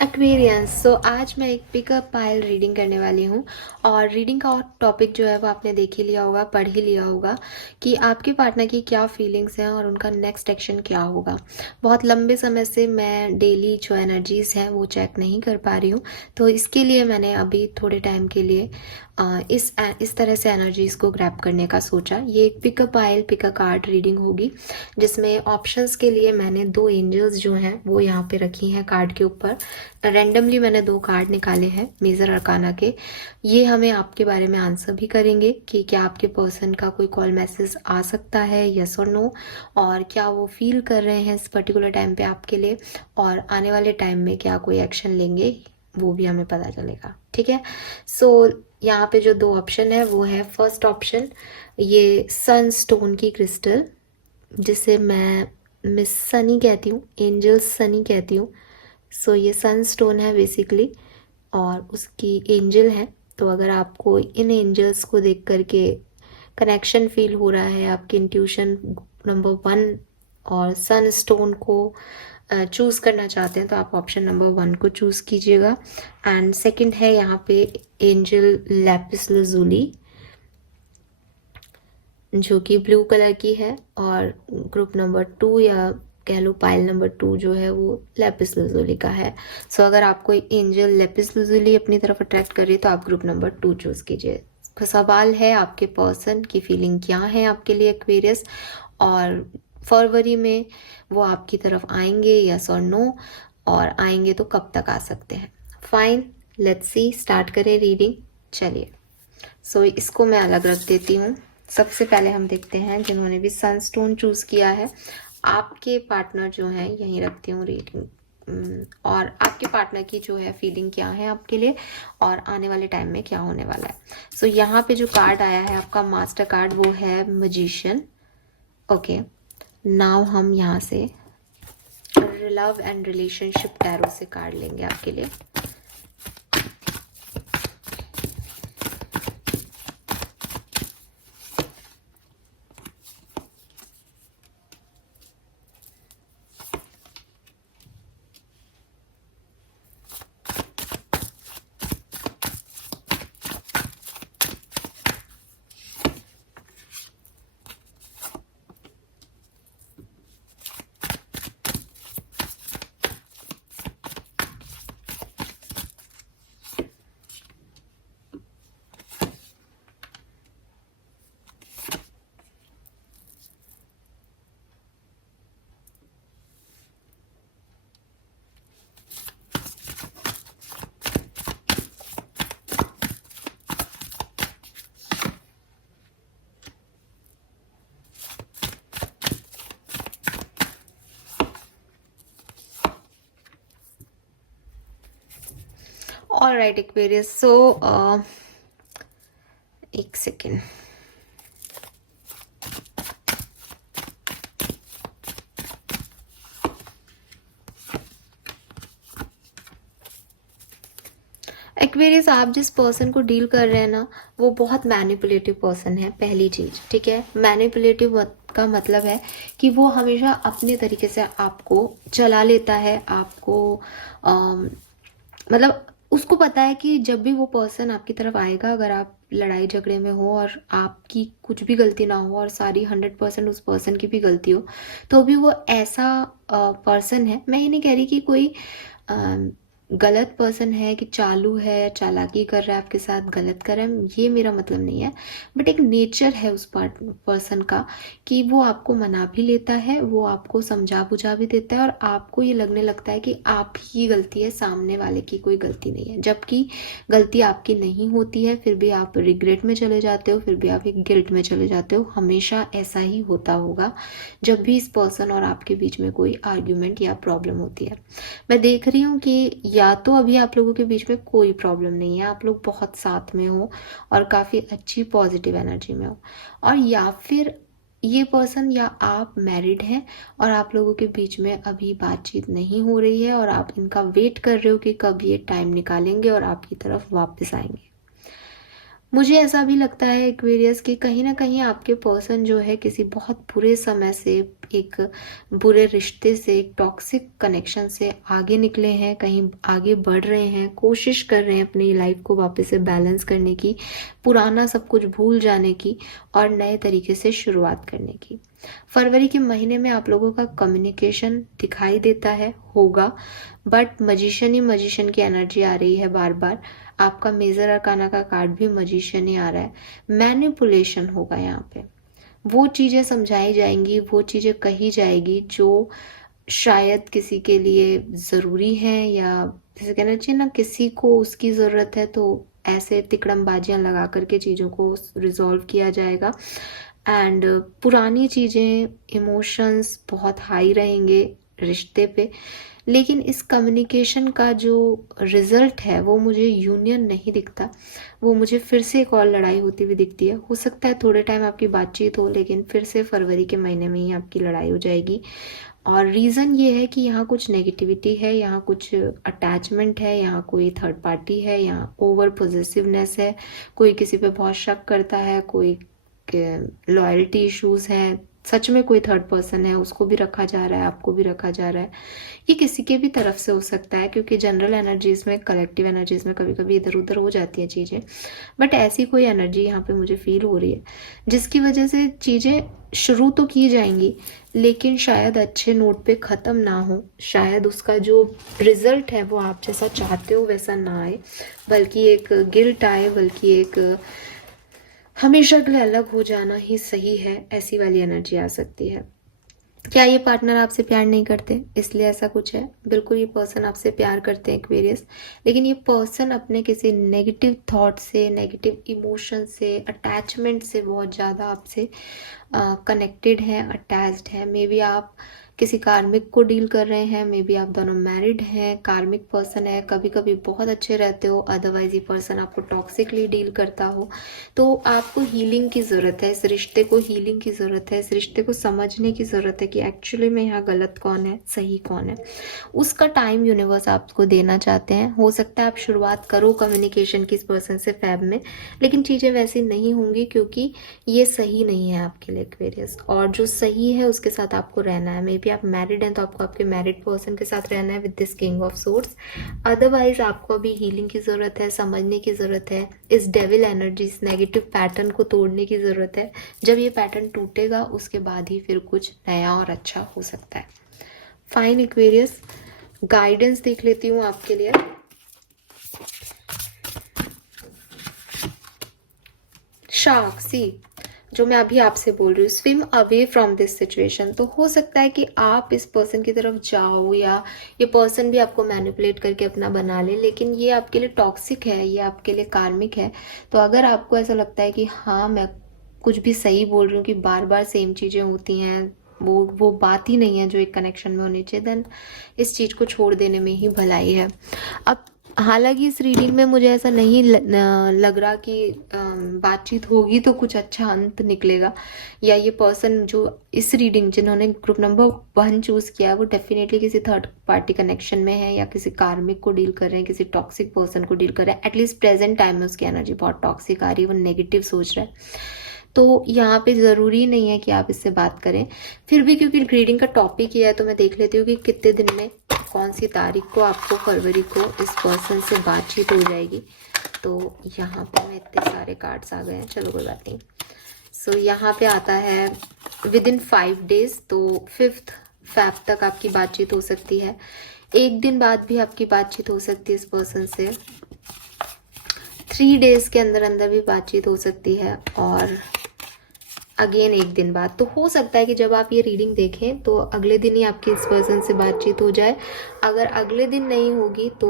Aquarians. सो आज मैं एक पिकअप पाइल रीडिंग करने वाली हूँ और रीडिंग का टॉपिक जो है वो आपने देख ही लिया होगा, पढ़ ही लिया होगा कि आपके पार्टनर की क्या फीलिंग्स हैं और उनका नेक्स्ट एक्शन क्या होगा। बहुत लंबे समय से मैं डेली जो एनर्जीज़ हैं वो चेक नहीं कर पा रही हूँ, तो इसके लिए मैंने अभी थोड़े टाइम के लिए इस तरह से एनर्जीज़ को ग्रैब करने का सोचा। ये एक pickup pile pickup card reading होगी जिसमें ऑप्शंस के लिए मैंने 2 एंजल्स जो हैं वो यहाँ पे रखी हैं कार्ड के ऊपर। रैंडमली मैंने 2 कार्ड निकाले हैं मेजर अरकाना के। ये हमें आपके बारे में आंसर भी करेंगे कि क्या आपके पर्सन का कोई कॉल मैसेज आ सकता है, यस और नो, और क्या वो फील कर रहे हैं इस पर्टिकुलर टाइम पे आपके लिए, और आने वाले टाइम में क्या कोई एक्शन लेंगे वो भी हमें पता चलेगा। ठीक है। सो यहाँ पे जो 2 ऑप्शन है वो है, फर्स्ट ऑप्शन ये सनस्टोन की क्रिस्टल, जिसे मैं मिस सनी कहती हूँ, एंजल सनी कहती हूँ। सो ये सनस्टोन है बेसिकली और उसकी एंजल है। तो अगर आपको इन एंजल्स को देख करके कनेक्शन फील हो रहा है, आपके इंट्यूशन नंबर 1 और सनस्टोन को चूज़ करना चाहते हैं, तो आप ऑप्शन नंबर 1 को चूज़ कीजिएगा। एंड सेकंड है यहाँ पे एंजल लैपिस लजुली, जो कि ब्लू कलर की है, और ग्रुप नंबर 2 या कह लो पाइल नंबर 2 जो है वो लेपिस लजुली का है। सो अगर आपको एंजल लेपिस लजुली अपनी तरफ अट्रैक्ट करे तो आप ग्रुप नंबर 2 चूज़ कीजिए। तो सवाल है आपके पर्सन की फीलिंग क्या है आपके लिए एक्वेरियस, और फरवरी में वो आपकी तरफ आएंगे यस और नो, और आएंगे तो कब तक आ सकते हैं। फाइन, लेट्स सी, स्टार्ट करें रीडिंग। चलिए, सो इसको मैं अलग रख देती हूँ। सबसे पहले हम देखते हैं जिन्होंने भी सनस्टोन चूज़ किया है, आपके पार्टनर जो हैं, यहीं रखती हूँ रीडिंग, और आपके पार्टनर की जो है फीलिंग क्या है आपके लिए और आने वाले टाइम में क्या होने वाला है। सो यहाँ पे जो कार्ड आया है आपका मास्टर कार्ड वो है मैजिशियन। ओके, नाउ हम यहाँ से लव एंड रिलेशनशिप टैरो से कार्ड लेंगे आपके लिए। ऑल राइट एक्वेरियस, सो एक सेकेंड। एक्वेरियस, आप जिस पर्सन को डील कर रहे हैं ना वो बहुत मैनिपुलेटिव पर्सन है, पहली चीज़। ठीक है, मैनिपुलेटिव का मतलब है कि वो हमेशा अपने तरीके से आपको चला लेता है, आपको मतलब उसको पता है कि जब भी वो पर्सन आपकी तरफ आएगा, अगर आप लड़ाई झगड़े में हो और आपकी कुछ भी गलती ना हो और सारी 100% उस पर्सन की भी गलती हो, तो भी वो ऐसा पर्सन है। मैं ये नहीं कह रही कि कोई गलत पर्सन है कि चालू है, चालाकी कर रहा है आपके साथ, गलत कर रहा है, ये मेरा मतलब नहीं है। बट एक नेचर है उस पर्सन का कि वो आपको मना भी लेता है, वो आपको समझा बुझा भी देता है, और आपको ये लगने लगता है कि आप ही गलती है, सामने वाले की कोई गलती नहीं है, जबकि गलती आपकी नहीं होती है। फिर भी आप रिग्रेट में चले जाते हो, फिर भी आप एक गिल्ट में चले जाते हो। हमेशा ऐसा ही होता होगा जब भी इस पर्सन और आपके बीच में कोई आर्ग्यूमेंट या प्रॉब्लम होती है। मैं देख रही हूँ कि या तो अभी आप लोगों के बीच में कोई प्रॉब्लम नहीं है, आप लोग बहुत साथ में हो और काफ़ी अच्छी पॉजिटिव एनर्जी में हो, और या फिर ये पर्सन या आप मैरिड हैं और आप लोगों के बीच में अभी बातचीत नहीं हो रही है और आप इनका वेट कर रहे हो कि कब ये टाइम निकालेंगे और आपकी तरफ वापस आएंगे। मुझे ऐसा भी लगता है एक्वेरियस कि कहीं न कहीं आपके पर्सन जो है किसी बहुत बुरे समय से, एक बुरे रिश्ते से, एक टॉक्सिक कनेक्शन से आगे निकले हैं, कहीं आगे बढ़ रहे हैं, कोशिश कर रहे हैं अपनी लाइफ को वापस से बैलेंस करने की, पुराना सब कुछ भूल जाने की और नए तरीके से शुरुआत करने की। फरवरी के महीने में आप लोगों का कम्युनिकेशन दिखाई देता है, होगा, बट मजिशियन ही मजिशियन की एनर्जी आ रही है बार बार। आपका मेजर अरकाना का कार्ड भी मजिशियन ही आ रहा है। मैनिपुलेशन होगा यहाँ पे, वो चीज़ें समझाई जाएंगी, वो चीज़ें कही जाएगी जो शायद किसी के लिए ज़रूरी है, या जैसे कहना चाहिए ना, किसी को उसकी ज़रूरत है, तो ऐसे तिकड़मबाजियाँ लगा करके चीज़ों को रिजॉल्व किया जाएगा। एंड पुरानी चीज़ें, इमोशंस बहुत हाई रहेंगे रिश्ते पे, लेकिन इस कम्युनिकेशन का जो रिजल्ट है वो मुझे यूनियन नहीं दिखता, वो मुझे फिर से एक और लड़ाई होती हुई दिखती है। हो सकता है थोड़े टाइम आपकी बातचीत हो, लेकिन फिर से फरवरी के महीने में ही आपकी लड़ाई हो जाएगी। और रीज़न ये है कि यहाँ कुछ नेगेटिविटी है, यहाँ कुछ अटैचमेंट है, यहाँ कोई थर्ड पार्टी है, यहाँ ओवर पॉजिटिवनेस है, कोई किसी पे बहुत शक करता है, कोई लॉयल्टी इश्यूज हैं, सच में कोई थर्ड पर्सन है, उसको भी रखा जा रहा है, आपको भी रखा जा रहा है। ये किसी के भी तरफ से हो सकता है, क्योंकि जनरल एनर्जीज में, कलेक्टिव एनर्जीज में कभी कभी इधर उधर हो जाती हैं चीज़ें, बट ऐसी कोई एनर्जी यहाँ पे मुझे फील हो रही है जिसकी वजह से चीज़ें शुरू तो की जाएंगी, लेकिन शायद अच्छे नोट पे ख़त्म ना हो, शायद उसका जो रिजल्ट है वो आप जैसा चाहते हो वैसा ना आए, बल्कि एक गिल्ट आए, बल्कि एक हमेशा के लिए अलग हो जाना ही सही है, ऐसी वाली एनर्जी आ सकती है। क्या ये पार्टनर आपसे प्यार नहीं करते इसलिए ऐसा कुछ है? बिल्कुल ये पर्सन आपसे प्यार करते हैं एक्वेरियस, लेकिन ये पर्सन अपने किसी नेगेटिव थॉट से, नेगेटिव इमोशन से, अटैचमेंट से बहुत ज़्यादा आपसे कनेक्टेड है, अटैच्ड है। मे बी आप किसी कार्मिक को डील कर रहे हैं, मे बी आप दोनों मैरिड हैं, कार्मिक पर्सन है, कभी कभी बहुत अच्छे रहते हो, अदरवाइज ये पर्सन आपको टॉक्सिकली डील करता हो। तो आपको हीलिंग की ज़रूरत है, इस रिश्ते को हीलिंग की ज़रूरत है, इस रिश्ते को समझने की ज़रूरत है कि एक्चुअली में यहाँ गलत कौन है, सही कौन है। उसका टाइम यूनिवर्स आपको देना चाहते हैं। हो सकता है आप शुरुआत करो कम्युनिकेशन की इस पर्सन से फैब में, लेकिन चीज़ें वैसी नहीं होंगी, क्योंकि ये सही नहीं है आपके लिए एक्वेरियस, और जो सही है उसके साथ आपको रहना है। मे बी आप मैरिड हैं तो आपको आपके मैरिड पर्सन के साथ रहना है with this king of swords, otherwise आपको अभी हीलिंग की ज़रूरत है, समझने की ज़रूरत है, इस डेविल एनर्जी, इस नेगेटिव पैटर्न को तोड़ने की ज़रूरत है। जब ये पैटर्न टूटेगा उसके बाद ही फिर कुछ नया और अच्छा हो सकता है। फाइन एक्वेरियस, गाइडेंस देख लेती हूँ आपके लिए। शार्क, सी, जो मैं अभी आपसे बोल रही हूँ, swim away from this situation. तो हो सकता है कि आप इस पर्सन की तरफ जाओ, या ये पर्सन भी आपको मैनिपुलेट करके अपना बना ले, लेकिन ये आपके लिए टॉक्सिक है, ये आपके लिए कार्मिक है। तो अगर आपको ऐसा लगता है कि हाँ मैं कुछ भी सही बोल रही हूँ, कि बार बार सेम चीज़ें होती हैं, वो बात ही नहीं है जो एक कनेक्शन में होनी चाहिए, देन इस चीज़ को छोड़ देने में ही भलाई है। अब हालांकि इस रीडिंग में मुझे ऐसा नहीं लग रहा कि बातचीत होगी तो कुछ अच्छा अंत निकलेगा, या ये पर्सन जो इस रीडिंग, जिन्होंने ग्रुप नंबर 1 चूज़ किया, वो डेफिनेटली किसी थर्ड पार्टी कनेक्शन में है, या किसी कार्मिक को डील कर रहे हैं, किसी टॉक्सिक पर्सन को डील कर रहे हैं। एटलीस्ट प्रेजेंट टाइम में उसकी एनर्जी बहुत टॉक्सिक आ रही है, वो नेगेटिव सोच रहा है। तो यहाँ पे ज़रूरी नहीं है कि आप इससे बात करें, फिर भी क्योंकि रीडिंग का टॉपिक ये है तो मैं देख लेती हूँ कि कितने दिन में, कौन सी तारीख को आपको फरवरी को इस पर्सन से बातचीत हो जाएगी। तो यहाँ पे मैं इतने सारे कार्ड्स आ गए हैं, चलो कोई बात नहीं। सो यहाँ पे आता है विद इन 5 डेज, तो 5 फैब तक आपकी बातचीत हो सकती है। एक दिन बाद भी आपकी बातचीत हो सकती है इस पर्सन से, 3 डेज के अंदर अंदर भी बातचीत हो सकती है, और अगेन एक दिन बाद। तो हो सकता है कि जब आप ये रीडिंग देखें तो अगले दिन ही आपकी इस पर्सन से बातचीत हो जाए। अगर अगले दिन नहीं होगी तो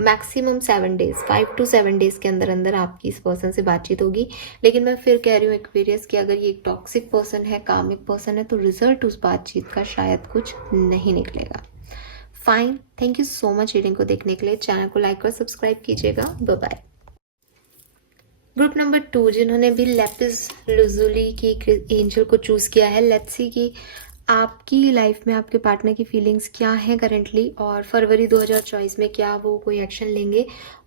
मैक्सिमम 7 डेज, 5 to 7 डेज के अंदर अंदर आपकी इस पर्सन से बातचीत होगी। लेकिन मैं फिर कह रही हूँ एक्वेरियस कि अगर ये एक टॉक्सिक पर्सन है, कामिक पर्सन है, तो रिजल्ट उस बातचीत का शायद कुछ नहीं निकलेगा। Fine, thank you so much reading को देखने के लिए। चैनल को लाइक और सब्सक्राइब कीजिएगा। Bye bye. ग्रुप नंबर 2, जिन्होंने भी लेपिस लुजुली की एंजल को चूज़ किया है, लेट्स सी कि आपकी लाइफ में आपके पार्टनर की फीलिंग्स क्या हैं करंटली, और फरवरी 2024 में क्या वो कोई एक्शन लेंगे,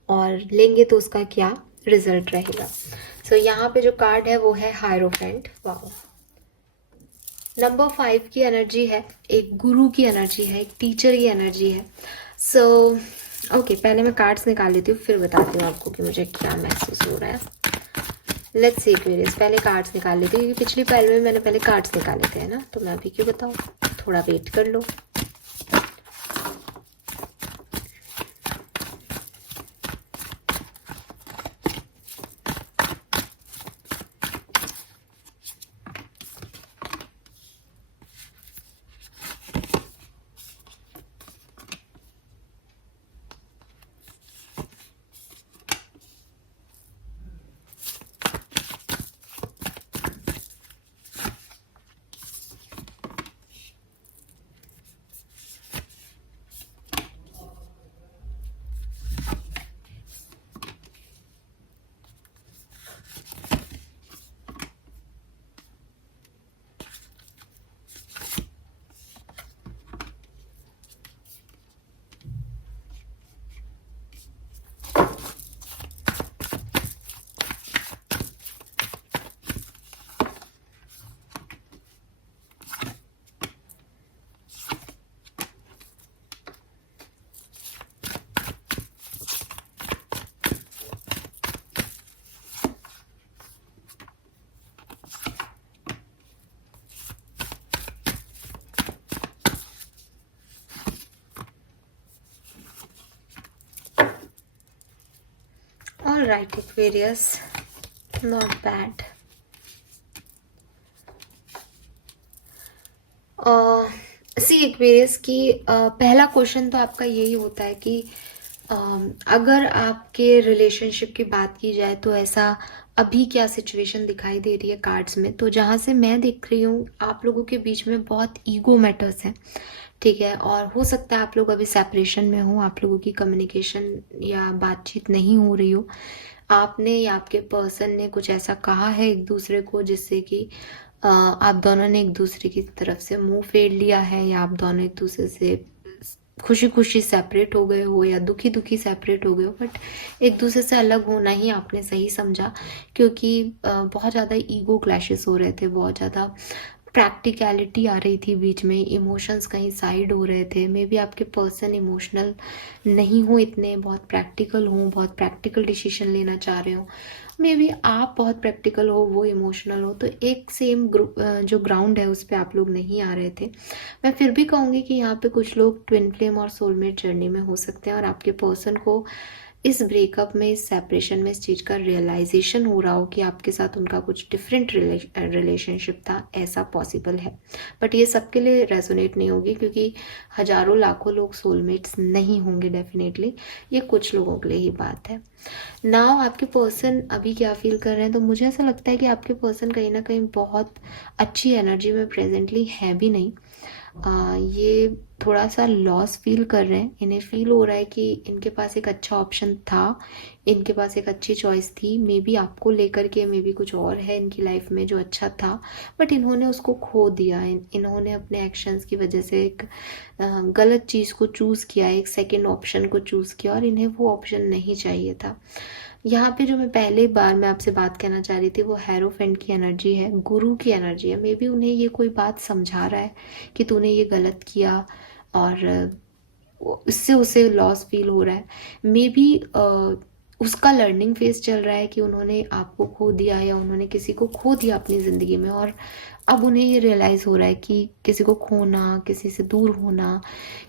और लेंगे तो उसका क्या। रिजल्ट रहेगा। सो यहाँ पे जो कार्ड है वो है हायरोफेंट। वाओ। नंबर 5 की एनर्जी है, एक गुरु की एनर्जी है, एक टीचर की एनर्जी है। सो ओके, पहले मैं कार्ड्स निकाल लेती हूँ, फिर बताती हूँ आपको कि मुझे क्या महसूस हो रहा है। लेट्स सी एक्वेरियस, पहले कार्ड्स निकाल लेती हूँ क्योंकि पिछली पहले में मैंने पहले कार्ड्स निकाले थे, है ना, तो मैं अभी क्यों बताऊँ, थोड़ा वेट कर लो। All right, Aquarius, not bad. See Aquarius की पहला क्वेश्चन तो आपका यही होता है कि अगर आपके रिलेशनशिप की बात की जाए तो ऐसा अभी क्या सिचुएशन दिखाई दे रही है कार्ड्स में। तो जहाँ से मैं देख रही हूँ आप लोगों के बीच में बहुत ईगो मैटर्स हैं, ठीक है, और हो सकता है आप लोग अभी सेपरेशन में हो, आप लोगों की कम्युनिकेशन या बातचीत नहीं हो रही हो, आपने या आपके पर्सन ने कुछ ऐसा कहा है एक दूसरे को जिससे कि आप दोनों ने एक दूसरे की तरफ से मुंह फेर लिया है, या आप दोनों एक दूसरे से खुशी खुशी सेपरेट हो गए हो या दुखी दुखी सेपरेट हो गए हो, बट एक दूसरे से अलग होना ही आपने सही समझा क्योंकि बहुत ज़्यादा ईगो क्लैशेस हो रहे थे, बहुत ज़्यादा प्रैक्टिकलिटी आ रही थी बीच में, इमोशंस कहीं साइड हो रहे थे। मे बी आपके पर्सन इमोशनल नहीं हो इतने, बहुत प्रैक्टिकल हो, बहुत प्रैक्टिकल डिसीजन लेना चाह रहे हो। मे बी आप बहुत प्रैक्टिकल हो, वो इमोशनल हो, तो एक सेम जो ग्राउंड है उस पर आप लोग नहीं आ रहे थे। मैं फिर भी कहूँगी कि यहाँ पे कुछ लोग ट्विन फ्लेम और सोलमेट जर्नी में हो सकते हैं और आपके पर्सन को इस ब्रेकअप में, इस सेपरेशन में इस चीज़ का रियलाइजेशन हो रहा हो कि आपके साथ उनका कुछ डिफरेंट रिलेशनशिप था, ऐसा पॉसिबल है। बट ये सबके लिए रेजोनेट नहीं होगी क्योंकि हजारों लाखों लोग सोलमेट्स नहीं होंगे डेफिनेटली, ये कुछ लोगों के लिए ही बात है। नाउ आपके पर्सन अभी क्या फील कर रहे हैं, तो मुझे ऐसा लगता है कि आपके पर्सन कहीं ना कहीं बहुत अच्छी एनर्जी में प्रेजेंटली है भी नहीं। ये थोड़ा सा लॉस फील कर रहे हैं, इन्हें फील हो रहा है कि इनके पास एक अच्छा ऑप्शन था, इनके पास एक अच्छी चॉइस थी, मे बी आपको लेकर के, मे बी कुछ और है इनकी लाइफ में जो अच्छा था, बट इन्होंने उसको खो दिया। इन्होंने अपने एक्शंस की वजह से एक गलत चीज़ को चूज़ किया, एक सेकेंड ऑप्शन को चूज़ किया और इन्हें वो ऑप्शन नहीं चाहिए था। यहाँ पे जो मैं पहले बार मैं आपसे बात कहना चाह रही थी वो हेरोफेंट की एनर्जी है, गुरु की एनर्जी है। मे बी उन्हें ये कोई बात समझा रहा है कि तूने ये गलत किया और इससे उसे लॉस फील हो रहा है। मे बी उसका लर्निंग फेज चल रहा है कि उन्होंने आपको खो दिया या उन्होंने किसी को खो दिया अपनी ज़िंदगी में, और अब उन्हें ये रियलाइज़ हो रहा है कि किसी को खोना, किसी से दूर होना,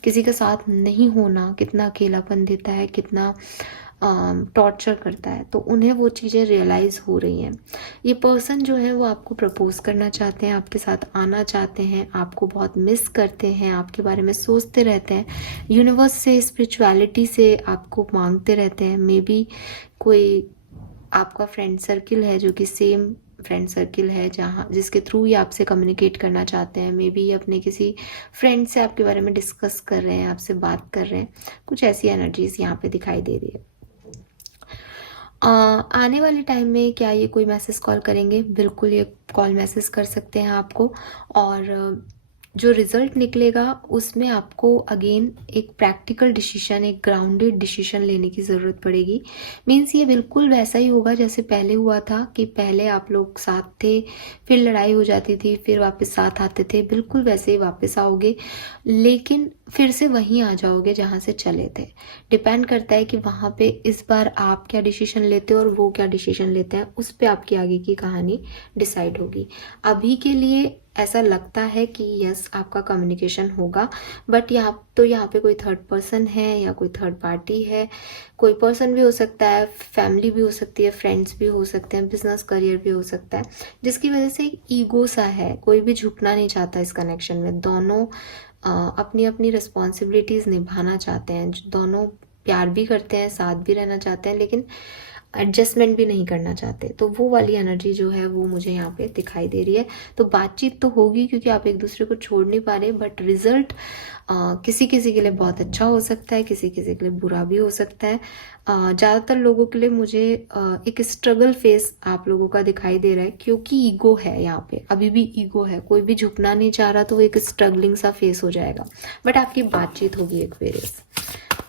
किसी के साथ नहीं होना कितना अकेलापन देता है, कितना टॉर्चर करता है। तो उन्हें वो चीज़ें रियलाइज़ हो रही हैं। ये पर्सन जो है वो आपको प्रपोज करना चाहते हैं, आपके साथ आना चाहते हैं, आपको बहुत मिस करते हैं, आपके बारे में सोचते रहते हैं, यूनिवर्स से, स्पिरिचुअलिटी से आपको मांगते रहते हैं। मे बी कोई आपका फ्रेंड सर्किल है जो कि सेम फ्रेंड सर्किल है जहाँ जिसके थ्रू ये आपसे कम्युनिकेट करना चाहते हैं। मे बी ये अपने किसी फ्रेंड से आपके बारे में डिस्कस कर रहे हैं, आपसे बात कर रहे हैं। कुछ ऐसी एनर्जीज यहाँ पे दिखाई दे रही है। आने वाले टाइम में क्या ये कोई मैसेज कॉल करेंगे? बिल्कुल ये कॉल मैसेज कर सकते हैं आपको, और जो रिजल्ट निकलेगा उसमें आपको अगेन एक प्रैक्टिकल डिसीजन, एक ग्राउंडेड डिसीजन लेने की ज़रूरत पड़ेगी। मीन्स ये बिल्कुल वैसा ही होगा जैसे पहले हुआ था कि पहले आप लोग साथ थे, फिर लड़ाई हो जाती थी, फिर वापस साथ आते थे, बिल्कुल वैसे ही वापस आओगे, लेकिन फिर से वहीं आ जाओगे जहाँ से चले थे। डिपेंड करता है कि वहाँ पे इस बार आप क्या डिसीजन लेते हो और वो क्या डिसीजन लेते हैं, उस पर आपकी आगे की कहानी डिसाइड होगी। अभी के लिए ऐसा लगता है कि यस आपका कम्युनिकेशन होगा, बट यहाँ पे कोई थर्ड पर्सन है या कोई थर्ड पार्टी है। कोई पर्सन भी हो सकता है, फैमिली भी हो सकती है, फ्रेंड्स भी हो सकते हैं, बिजनेस करियर भी हो सकता है, जिसकी वजह से एक ईगो सा है। कोई भी झुकना नहीं चाहता इस कनेक्शन में। दोनों अपनी अपनी रिस्पॉन्सिबिलिटीज़ निभाना चाहते हैं, दोनों प्यार भी करते हैं, साथ भी रहना चाहते हैं, लेकिन एडजस्टमेंट भी नहीं करना चाहते। तो वो वाली एनर्जी जो है वो मुझे यहाँ पे दिखाई दे रही है। तो बातचीत तो होगी क्योंकि आप एक दूसरे को छोड़ नहीं पा रहे, बट रिजल्ट किसी किसी के लिए बहुत अच्छा हो सकता है, किसी किसी के लिए बुरा भी हो सकता है। ज़्यादातर लोगों के लिए मुझे एक स्ट्रगल फेस आप लोगों का दिखाई दे रहा है, क्योंकि ईगो है यहाँ पे, अभी भी ईगो है, कोई भी झुकना नहीं चाह रहा, तो वो एक स्ट्रगलिंग सा फेस हो जाएगा। बट आपकी बातचीत होगी एक वेरियस,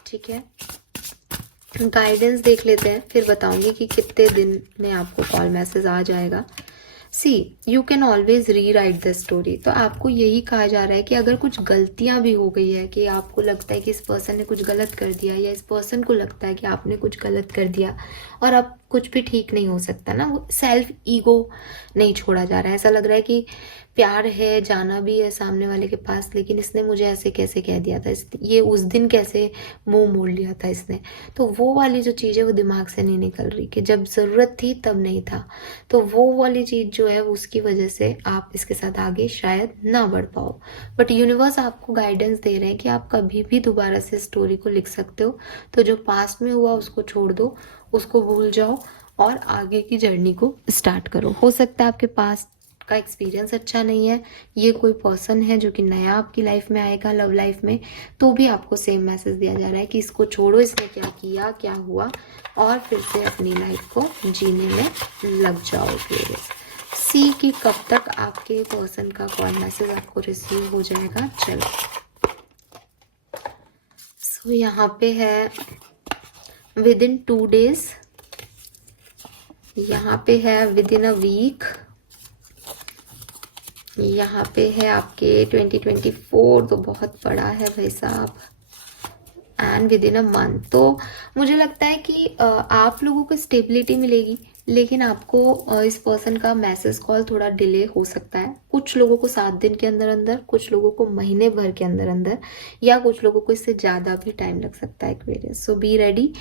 ठीक है। गाइडेंस देख लेते हैं, फिर बताऊंगी कि कितने दिन में आपको कॉल मैसेज आ जाएगा। सी यू कैन ऑलवेज री राइट द स्टोरी। तो आपको यही कहा जा रहा है कि अगर कुछ गलतियां भी हो गई है, कि आपको लगता है कि इस पर्सन ने कुछ गलत कर दिया, या इस पर्सन को लगता है कि आपने कुछ गलत कर दिया और अब कुछ भी ठीक नहीं हो सकता ना, वो सेल्फ ईगो नहीं छोड़ा जा रहा है। ऐसा लग रहा है कि प्यार है, जाना भी है सामने वाले के पास, लेकिन इसने मुझे ऐसे कैसे कह दिया था, ये उस दिन कैसे मुंह मोड़ लिया था इसने। तो वो वाली जो चीज़ है वो दिमाग से नहीं निकल रही, कि जब ज़रूरत थी तब नहीं था। तो वो वाली चीज़ जो है उसकी वजह से आप इसके साथ आगे शायद ना बढ़ पाओ। बट यूनिवर्स आपको गाइडेंस दे रहे हैं कि आप कभी भी दोबारा से स्टोरी को लिख सकते हो। तो जो पास्ट में हुआ उसको छोड़ दो, उसको भूल जाओ और आगे की जर्नी को स्टार्ट करो। हो सकता है आपके पास का एक्सपीरियंस अच्छा नहीं है, ये कोई पर्सन है जो कि नया आपकी लाइफ में आएगा, लव लाइफ में, तो भी आपको सेम मैसेज दिया जा रहा है कि इसको छोड़ो, इसने क्या किया, क्या हुआ, और फिर से अपनी लाइफ को जीने में लग जाओगे। सी कि कब तक आपके पर्सन का कॉल मैसेज आपको रिसीव हो जाएगा। चलो, सो यहाँ पे है विद इन 2 days, यहाँ पे है विद इन अ वीक, यहाँ पे है आपके 2024, तो बहुत बड़ा है भाई साहब, and with in a month. तो मुझे लगता है कि आप लोगों को स्टेबिलिटी मिलेगी, लेकिन आपको इस पर्सन का मैसेज कॉल थोड़ा डिले हो सकता है। कुछ लोगों को 7 दिन के अंदर अंदर, कुछ लोगों को महीने भर के अंदर अंदर, या कुछ लोगों को इससे ज़्यादा भी टाइम लग सकता है एक्वेरियस। So be ready.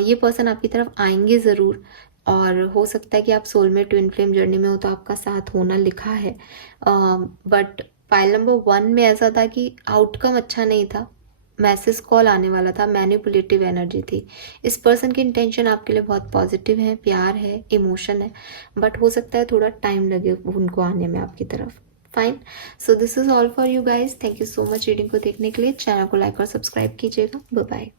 ये पर्सन आपकी तरफ आएंगे ज़रूर, और हो सकता है कि आप सोलमेट ट्विन फ्लेम जर्नी में हो तो आपका साथ होना लिखा है। बट पाइल नंबर 1 में ऐसा था कि आउटकम अच्छा नहीं था, मैसेज कॉल आने वाला था, मैनिपुलेटिव एनर्जी थी। इस पर्सन की इंटेंशन आपके लिए बहुत पॉजिटिव है, प्यार है, इमोशन है, बट हो सकता है थोड़ा टाइम लगे उनको आने में आपकी तरफ। Fine, so this is all for you guys. Thank you so much reading को देखने के लिए। चैनल को लाइक और सब्सक्राइब कीजिएगा। Bye bye.